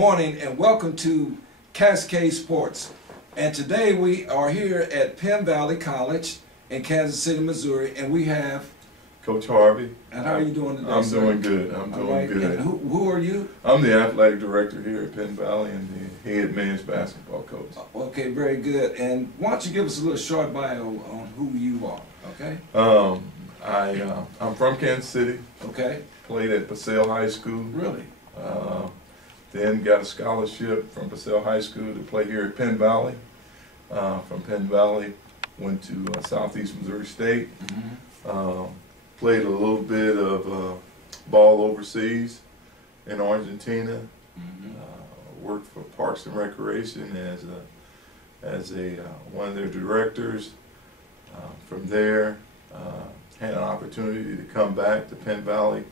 morning and welcome to Cascade Sports. And today we are here at Penn Valley College in Kansas City, Missouri, and we have Coach Harvey. And how are you doing today, I'm sir? doing good. I'm doing good. And who are you? I'm the athletic director here at Penn Valley and the head men's basketball coach. Okay, very good. And why don't you give us a little short bio on who you are, okay? I'm from Kansas City. Okay. Played at Passaic High School. Really? Then got a scholarship from Passaic High School to play here at Penn Valley. From Penn Valley, went to Southeast Missouri State. Played a little bit of ball overseas in Argentina. Worked for Parks and Recreation as one of their directors. From there, had an opportunity to come back to Penn Valley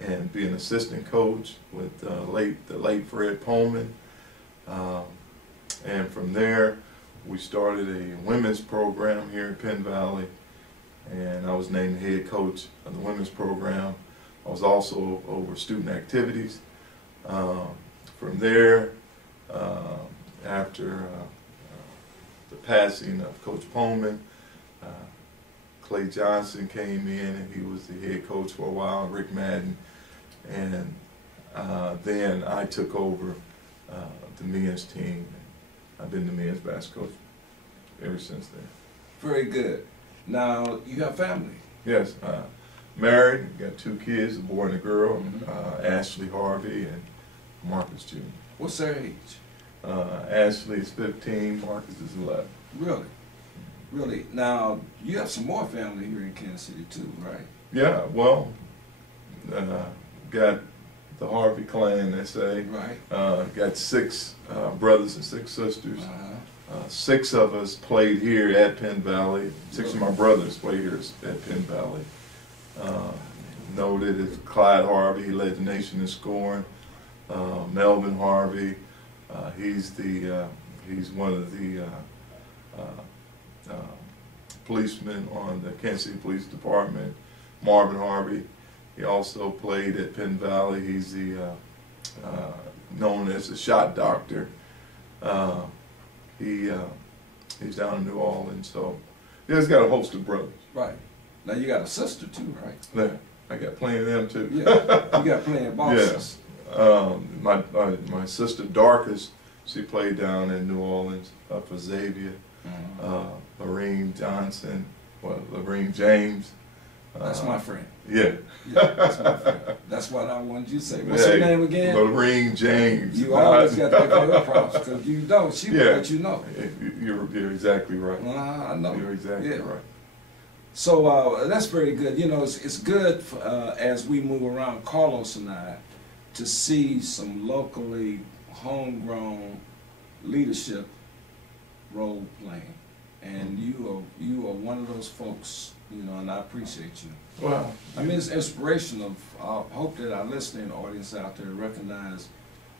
and be an assistant coach with the late Fred Pullman. And from there, we started a women's program here in Penn Valley, and I was named head coach of the women's program. I was also over student activities. From there, after the passing of Coach Pullman, Clay Johnson came in and he was the head coach for a while, Rick Madden, and then I took over the men's team. I've been the men's basketball coach ever since then. Very good. Now, you have family? Yes. Married, got 2 kids, a boy and a girl, Ashley, Harvey, and Marcus Jr. What's their age? Ashley is 15, Marcus is 11. Really? Really? Now, you have some more family here in Kansas City too, right? Yeah, well, got the Harvey clan, they say. Right. Got 6 brothers and 6 sisters. 6 of us played here at Penn Valley. 6 of my brothers played here at Penn Valley. Noted as Clyde Harvey, he led the nation in scoring. Melvin Harvey, he's one of the policemen on the Kansas City Police Department. Marvin Harvey, he also played at Penn Valley. He's the known as the shot doctor. He's down in New Orleans, so he's got a host of brothers. Right. Now you got a sister too, right? Yeah, I got plenty of them too. Yeah, you got plenty of bosses. Yeah. My sister Darkus, she played down in New Orleans for Xavier. Lorene Johnson, Lorene James. That's my friend. Yeah. Yeah, that's my friend. That's what I wanted you to say. What's her name again? Lorene James. You always got to give her props because you don't. She will let you know. You're exactly right. I know. You're exactly right. So that's very good. You know, it's good for, as we move around, Carlos and I, to see some locally homegrown leadership role playing, and you are one of those folks, you know, and I appreciate you. Well, I mean, it's inspirational. I hope that our listening audience out there recognize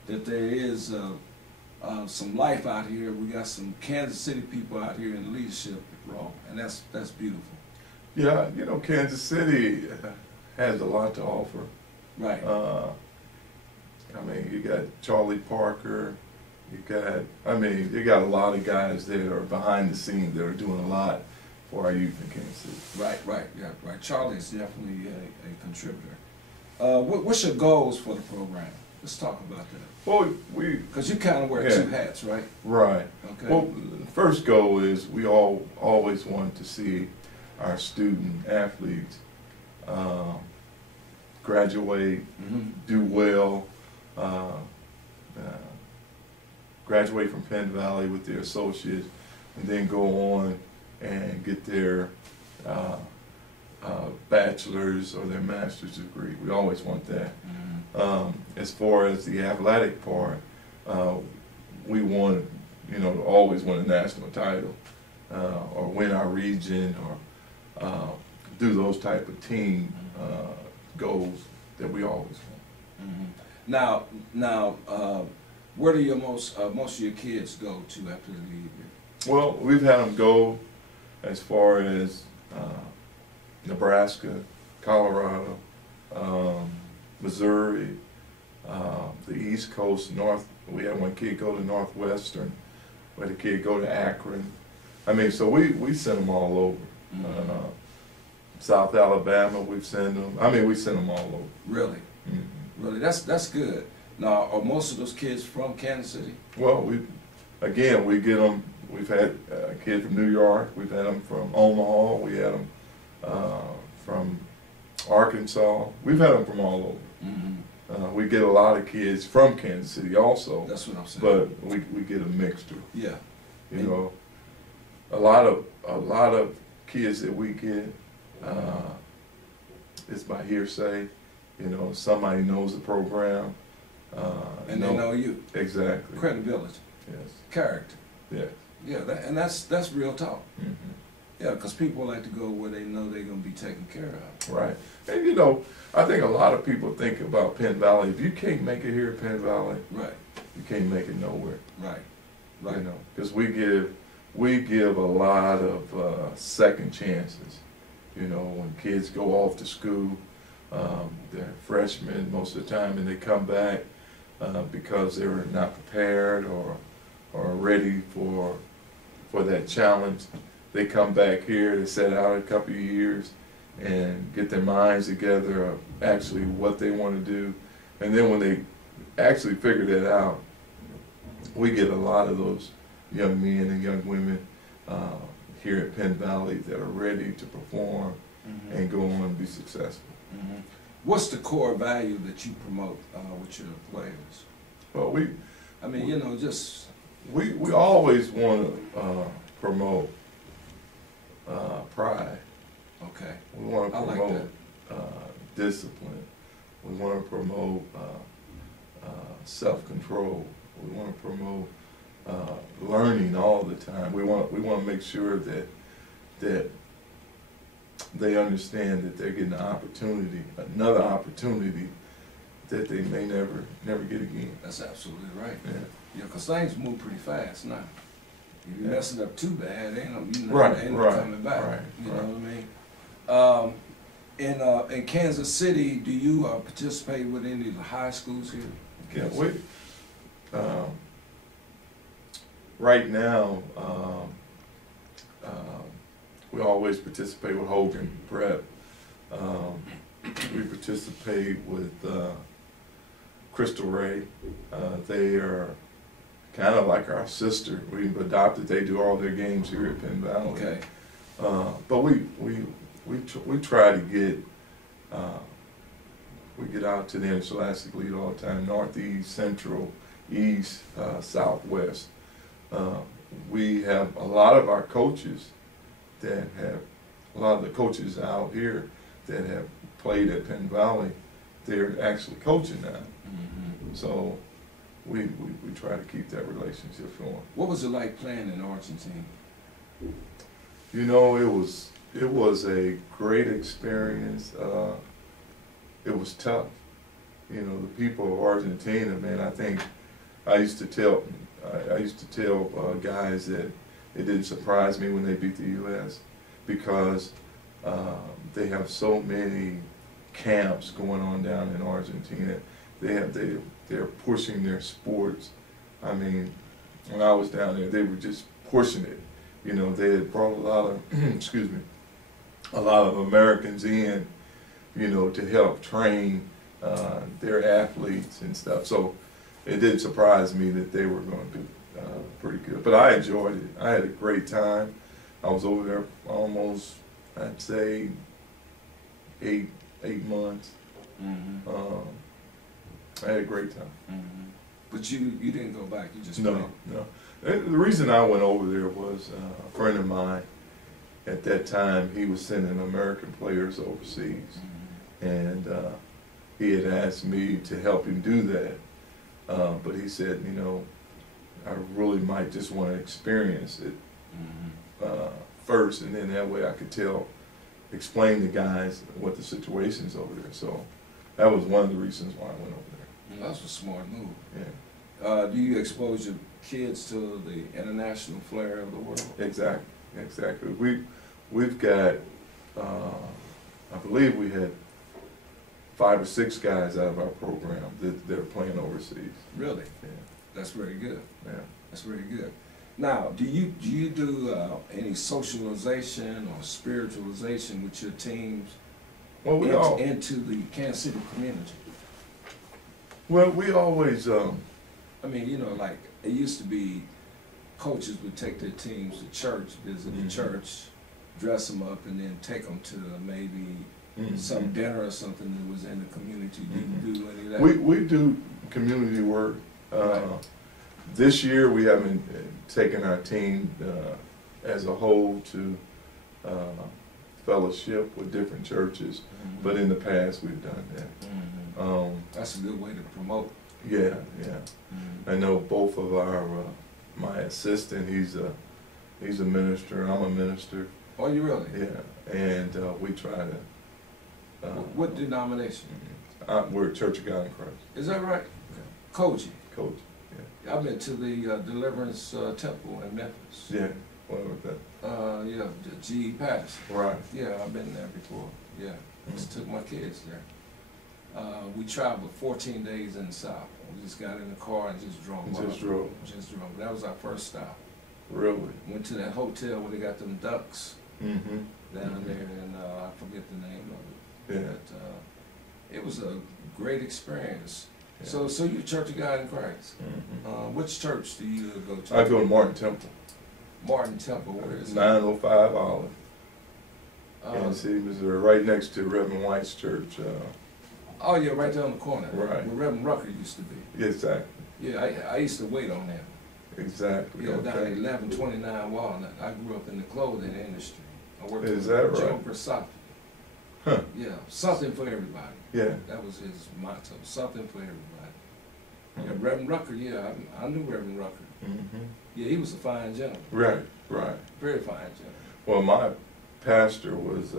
that there is some life out here. We got some Kansas City people out here in the leadership role, and that's beautiful. Yeah, you know, Kansas City has a lot to offer. Right. I mean, you got Charlie Parker. You got a lot of guys that are behind the scenes that are doing a lot for our youth in Kansas City. Right. Charlie is definitely a contributor. What's your goals for the program? Let's talk about that. Well, because you kind of wear 2 hats, right? Right. Okay. Well, the first goal is we always want to see our student athletes graduate, do well, graduate from Penn Valley with their associates, and then go on and get their bachelor's or their master's degree. We always want that. As far as the athletic part, we want, you know, to always win a national title or win our region or do those type of team goals that we always want. Now, where do your most of your kids go to after they leave here? Well, we've had them go as far as Nebraska, Colorado, Missouri, the East Coast, We had one kid go to Northwestern. We had a kid go to Akron. I mean, so we sent them all over. Mm-hmm. South Alabama, we've sent them. I mean, we sent them all over. Really? Mm-hmm. Really? That's good. Now, are most of those kids from Kansas City? Well, we get them. We've had a kid from New York. We've had them from Omaha. We had them from Arkansas. We've had them from all over. Mm-hmm. We get a lot of kids from Kansas City also. That's what I'm saying. But we get a mixture. Yeah. You know, a lot of kids that we get, it's by hearsay. You know, somebody knows the program. And they know you. Exactly. Credibility. Yes. Character. Yes. Yeah, and that's real talk. Mm-hmm. Yeah, because people like to go where they know they're going to be taken care of. Right. And you know, I think a lot of people think about Penn Valley. If you can't make it here at Penn Valley, Right. you can't make it nowhere. Right. Right. You know, because we give a lot of second chances. You know, when kids go off to school, they're freshmen most of the time, and they come back because they were not prepared or ready for that challenge. They come back here, they set out a couple of years and get their minds together of actually what they want to do. And then when they actually figure that out, we get a lot of those young men and young women here at Penn Valley that are ready to perform Mm-hmm. and go on and be successful. Mm-hmm. What's the core value that you promote with your players? Well, we always want to promote pride. Okay. We want to I like promote discipline. We want to promote self-control. We want to promote learning all the time. We want to make sure that they understand that they're getting another opportunity that they may never get again. That's absolutely right. Yeah. Yeah, because things move pretty fast now. If you mess it up too bad, they ain't no Right, coming back. right, You right. know what I mean? In Kansas City, do you participate with any of the high schools here? Yeah, right now, we always participate with Hogan Prep. We participate with Crystal Ray. They are kind of like our sister. We've adopted. They do all their games here at Penn Valley. Okay. But we try to get we get out to the Interscholastic League all the time. Northeast, Central, East, Southwest. We have a lot of our coaches that have, a lot of the coaches out here that have played at Penn Valley, they're actually coaching now. Mm-hmm. So we try to keep that relationship going. What was it like playing in Argentina? You know, it was a great experience. It was tough. You know, the people of Argentina, man, I think I used to tell guys that it didn't surprise me when they beat the U.S. because they have so many camps going on down in Argentina. They're pushing their sports. I mean, when I was down there, they were just pushing it. You know, they had brought a lot of a lot of Americans in, you know, to help train their athletes and stuff. So it didn't surprise me that they were going to do pretty good. But I enjoyed it. I had a great time. I was over there almost, I'd say, eight months. Mm-hmm. I had a great time. Mm-hmm. But you didn't go back. You just No. And the reason I went over there was a friend of mine. At that time, he was sending American players overseas, Mm-hmm. and he had asked me to help him do that. But he said, you know, I really might just want to experience it Mm-hmm. first, and then that way I could explain to guys what the situation's over there. So that was one of the reasons why I went over there. Well, that's a smart move. Yeah. Do you expose your kids to the international flair of the world? Exactly. We've got, I believe we had 5 or 6 guys out of our program that are playing overseas. Really? Yeah. That's very good. Yeah. That's very good. Now, do you do any socialization or spiritualization with your teams Well, we all. into the Kansas City community? Well, we always. I mean, you know, like it used to be, coaches would take their teams to church, visit the church, dress them up, and then take them to maybe some dinner or something that was in the community. Do you do any of that? We do community work. Right. This year we haven't taken our team as a whole to fellowship with different churches, but in the past we've done that. That's a good way to promote. Yeah, yeah. I know both of our my assistant. He's a minister. I'm a minister. Oh, you really? Yeah, and we try to. What denomination? We're Church of God in Christ. Is that right? Yeah. Koji. Coach. Yeah. I've been to the Deliverance Temple in Memphis. Yeah. What was that? Yeah, G.E. Patterson. Right. Yeah, I've been there before. Yeah, just took my kids there. We traveled 14 days in the South. We just got in the car and just drove. Just drove. Just drove. That was our first stop. Really? Went to that hotel where they got them ducks down there, and I forget the name of it. Yeah. But it was a great experience. Yeah. So you Church of God in Christ. Which church do you go to? I go to Martin Temple. Martin Temple, where is it? 905 Olive, Kansas City, Missouri, right next to Reverend White's church. Oh, yeah, right there on the corner. Right. Where Reverend Rucker used to be. Exactly. Yeah, I used to wait on him. Exactly. Yeah, okay. down at 1129 Walnut. I grew up in the clothing industry. I worked Is with that Joe right? Versace. Huh. Yeah, something for everybody. Yeah. That was his motto, something for everybody. Yeah, Reverend Rucker, yeah, I knew Reverend Rucker. Yeah, he was a fine gentleman. Right, right. Very fine gentleman. Well, my pastor was,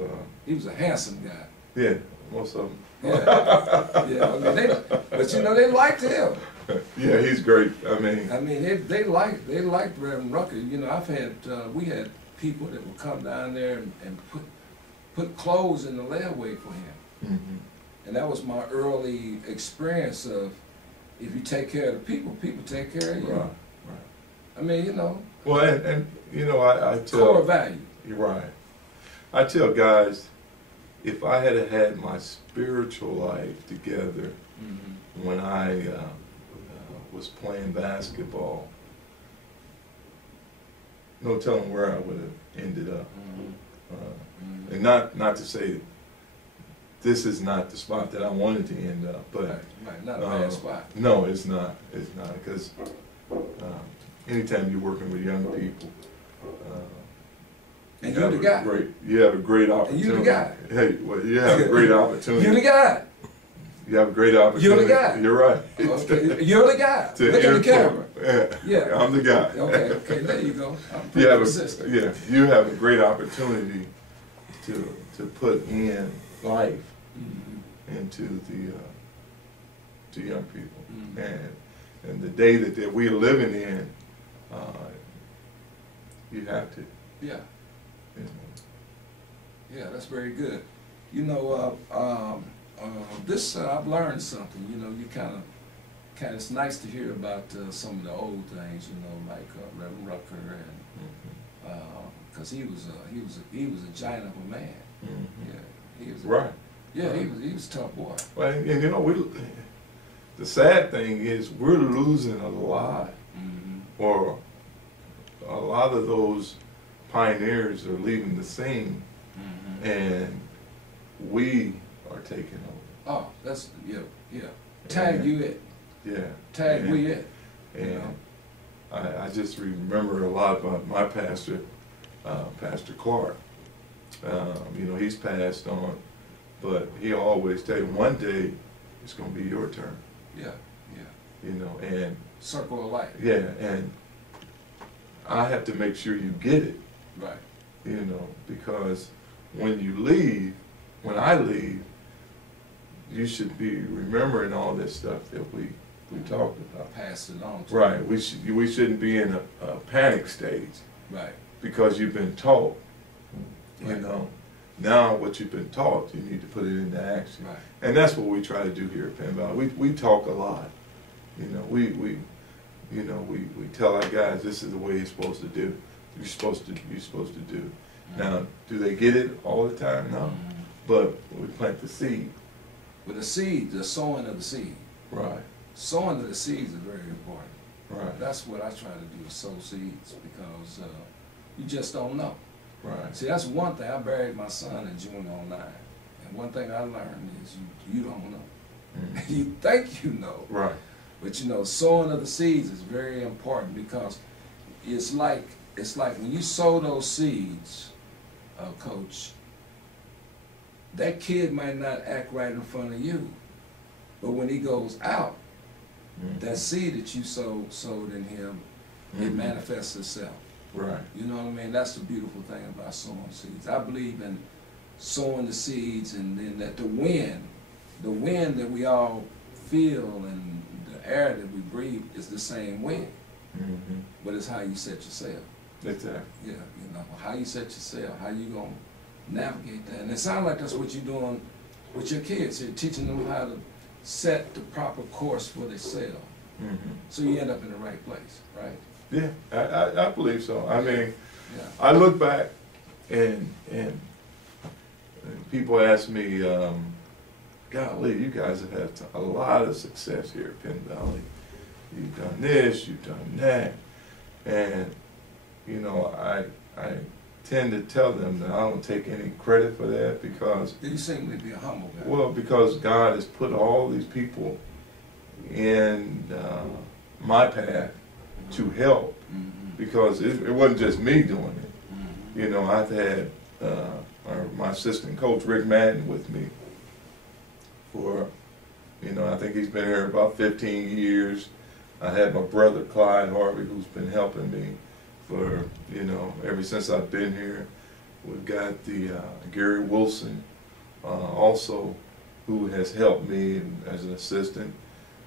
He was a handsome guy. yeah, most of them. Yeah, yeah. I mean, but you know, they liked him. Yeah, he's great. I mean, they liked Reverend Rucker. You know, we had people that would come down there and put clothes in the layaway for him. And that was my early experience of, if you take care of the people, people take care of you. Right, right. I mean, you know. Well, and you know, I tell. Core value. You're right. I tell guys, if I had had my spiritual life together when I was playing basketball, no telling where I would have ended up. And not to say this is not the spot that I wanted to end up, but right. Not a bad spot. No, it's not. It's not, because anytime you're working with young people, and you're the guy. You have a great opportunity. And you're the guy. Hey, well, you have a great opportunity. You're the guy. You have a great opportunity. You're the guy. You're right. Okay. You're the guy. Look at the camera. Yeah, I'm the guy. Okay, there you go. I'm pretty consistent. You have a great opportunity to put in life into the to young people, and the day that we're living in, you have to. Yeah. You know. Yeah, that's very good. You know, this I've learned something. You know, you kind of it's nice to hear about some of the old things. You know, like Reverend Rucker, and because he was a giant of a man. Yeah, he was right. Yeah, he was a tough boy. Well, and you know, the sad thing is we're losing a lot, or a lot of those pioneers are leaving the scene, and we are taking over. Oh, that's yeah. Tag you it. Yeah. Tag we it. And you know? I just remember a lot about my pastor, Pastor Clark. You know, he's passed on, but he always tell you, one day it's going to be your turn. Yeah. You know, and circle of life. Yeah, and I have to make sure you get it. Right. You know, because when you leave, when I leave, you should be remembering all this stuff that we talked about. Pass it on to Right. We shouldn't be in a panic stage. Right. Because you've been taught. Right. You know. Now what you've been taught, you need to put it into action. Right. And that's what we try to do here at Penn Valley. We talk a lot. You know, you know, we tell our guys, this is the way you're supposed to do. You're supposed to do. Now, do they get it all the time? No. But we plant the seed. With the seed, the sowing of the seed. Right. Sowing of the seeds is very important. Right. That's what I try to do, is sow seeds, because you just don't know. Right. See, that's one thing. I buried my son in June '09. And one thing I learned is you don't know. Mm-hmm. You think you know. Right. But you know, sowing of the seeds is very important, because it's like when you sow those seeds, Coach, that kid might not act right in front of you, but when he goes out, that seed that you sowed in him, it manifests itself. Right. You know what I mean? That's the beautiful thing about sowing seeds. I believe in sowing the seeds, and then that the wind that we all feel and the air that we breathe is the same wind. Mm-hmm. But it's how you set yourself. Exactly. Yeah, you know, how you set yourself, how you gonna navigate that. And it sounds like that's what you're doing with your kids. You're teaching them how to set the proper course for themselves. Mm-hmm. So you end up in the right place, right? Yeah, I believe so. I mean, Yeah. I look back and people ask me, golly, you guys have had a lot of success here at Penn Valley. You've done this, you've done that. And, you know, I tend to tell them that I don't take any credit for that, because, You seem to be a humble guy. well, because God has put all these people in my path to help, because it wasn't just me doing it. You know, I've had my assistant coach, Rick Madden, with me for, you know, I think he's been here about 15 years. I had my brother, Clyde Harvey, who's been helping me for, you know, ever since I've been here. We've got the Gary Wilson, also, who has helped me as an assistant.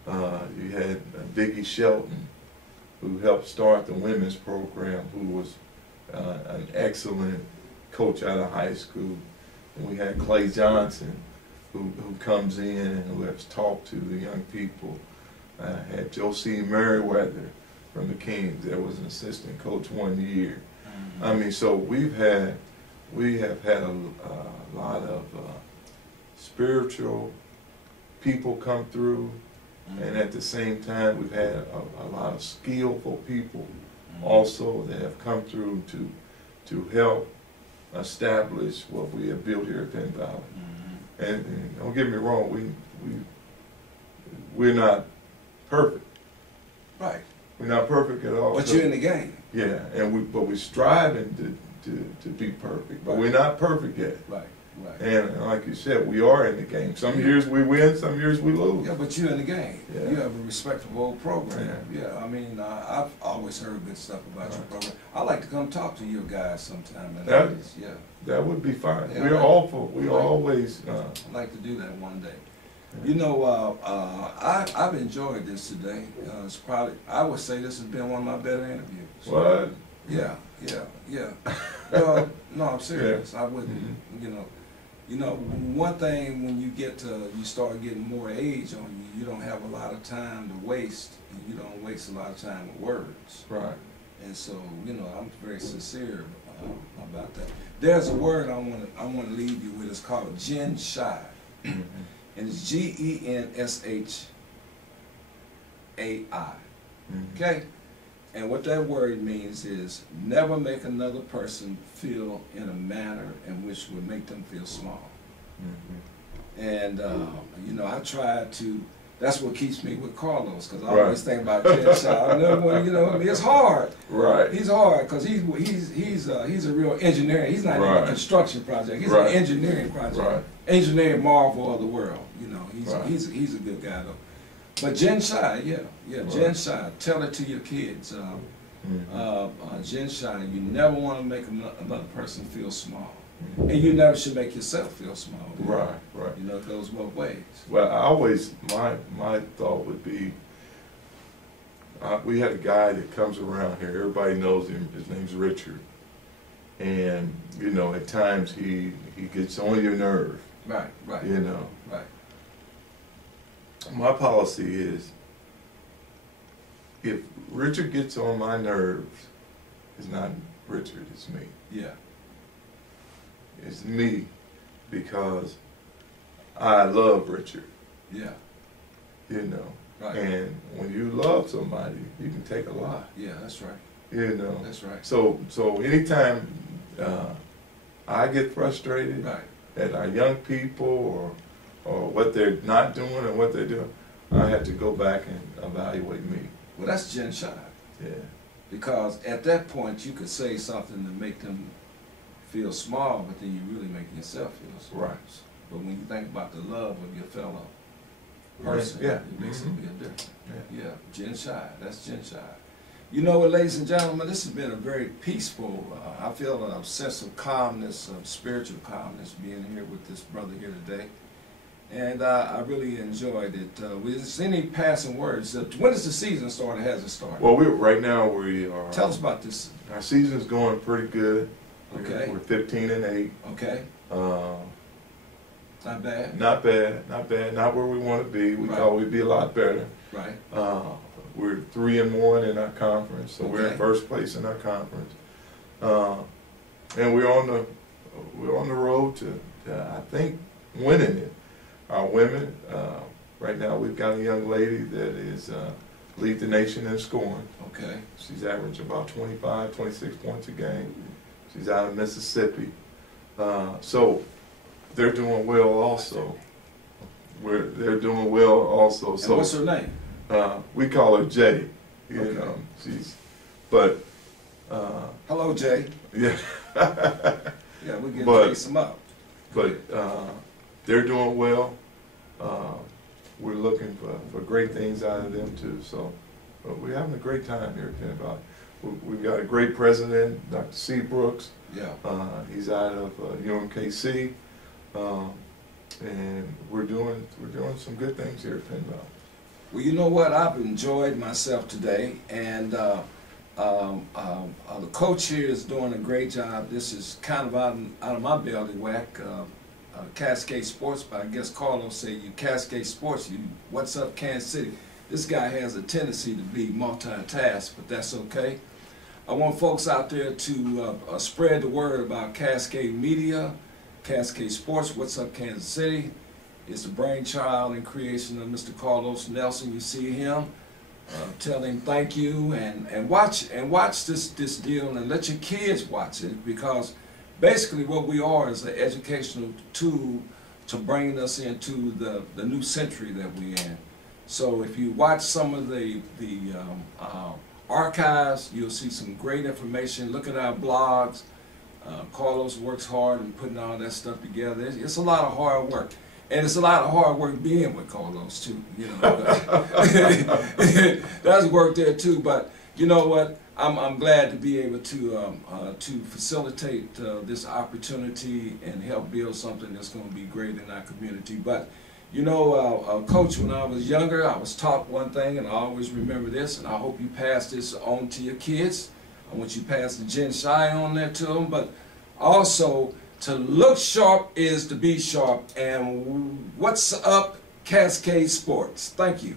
You had Vicki Shelton, who helped start the women's program, who was an excellent coach out of high school. And we had Clay Johnson, who comes in and who has talked to the young people. I had Josie Merriweather from the Kings, that was an assistant coach 1 year. I mean, so we have had a lot of spiritual people come through, and at the same time we've had a lot of skillful people also that have come through to help establish what we have built here at Penn Valley. And don't get me wrong, we're not perfect. Right. We're not perfect at all. But so, you're in the game. yeah, and we're striving to be perfect, but we're not perfect yet. Right, right. And like you said, we are in the game. Some years we win, some years we lose. Yeah, but you're in the game. Yeah. You have a respectable program. Yeah, I mean, I've always heard good stuff about your program. I like to come talk to you guys sometime. And That- yeah, That would be fine. Yeah, We're right. all for. We always. I'd like to do that one day. You know, I've enjoyed this today. It's probably, I would say this has been one of my better interviews. What? Yeah. Well, no, I'm serious. I wouldn't, you know, one thing when you start getting more age on you, you don't have a lot of time to waste, and you don't waste a lot of time with words. Right. And so, you know, I'm very sincere about that. There's a word I want to leave you with. It's called Genshai. And it's Genshai. Okay? And what that word means is never make another person feel in a manner in which would make them feel small. And, you know, I try to, that's what keeps me with Carlos, because I always think about Genshai. I never want, you know, I mean, it's hard. Right. He's hard because he's a real engineer. He's not even a construction project. He's an engineering project. Right. Engineering marvel of the world. You know, he's a good guy though. But Genshai, Genshai, tell it to your kids. Genshai, you never want to make another person feel small, and you never should make yourself feel small. Right. You know, it goes both ways. Well, I always, my thought would be, we had a guy that comes around here, everybody knows him, his name's Richard. And, you know, at times he gets on your nerve. Right. You know. Right. My policy is, if Richard gets on my nerves, it's not Richard, it's me. Yeah. It's me because I love Richard. Yeah. You know. Right. And when you love somebody, you can take a lot. Yeah, that's right. You know. That's right. So anytime I get frustrated Right. at our young people or what they're not doing and what they're doing, I have to go back and evaluate me. Well, that's Gen Shy. Yeah. Because at that point, you could say something to make them feel small, but then you're really making yourself feel small. Right. But when you think about the love of your fellow person, Yeah. it makes it be a difference. Yeah. Gen Shy. That's Gen Shy. You know what, ladies and gentlemen, this has been a very peaceful, I feel a sense of calmness, of spiritual calmness being here with this brother here today. And I really enjoyed it. Is there any passing words? When does the season start or has it started? Well, right now we are. Tell us about this. Our season's going pretty good. Okay. We're 15-8. Okay. Not bad. Not bad. Not bad. Not where we want to be. We thought we'd be a lot better. Right. We're 3-1 in our conference, so we're in Okay. first place in our conference. And we're on the road to I think winning it. Our women, right now we've got a young lady that is lead the nation in scoring. Okay. She's averaging about 25, 26 points a game. She's out of Mississippi. So they're doing well also. They're doing well also. And so what's her name? We call her Jay. You Okay. know, Hello, Jay. yeah. Yeah, we can But- chase them up. But they're doing well. We're looking for great things out of them too. So we're having a great time here at Penn Valley. We've got a great president, Dr. C. Brooks. Yeah. He's out of UMKC, and we're doing some good things here at Penn Valley. Well, you know what? I've enjoyed myself today, and the coach here is doing a great job. This is kind of out of my bailiwick. Cascade Sports, but I guess Carlos said you Cascade Sports, you what's up Kansas City. This guy has a tendency to be multitask, but that's okay. I want folks out there to spread the word about Cascade Media, Cascade Sports, What's Up Kansas City. It's the brainchild and creation of Mr. Carlos Nelson. You see him. Tell him thank you and watch this deal and let your kids watch it, because basically what we are is an educational tool to bring us into the new century that we're in. So if you watch some of the archives, you'll see some great information. Look at our blogs. Carlos works hard in putting all that stuff together. It's a lot of hard work. And it's a lot of hard work being with Carlos too, you know. That's work there too, but you know what? I'm glad to be able to facilitate this opportunity and help build something that's going to be great in our community. But you know, Coach, when I was younger, I was taught one thing, and I always remember this, and I hope you pass this on to your kids. I want you to pass the Gen Shy on there to them, but also to look sharp is to be sharp. And what's up, Cascade Sports? Thank you.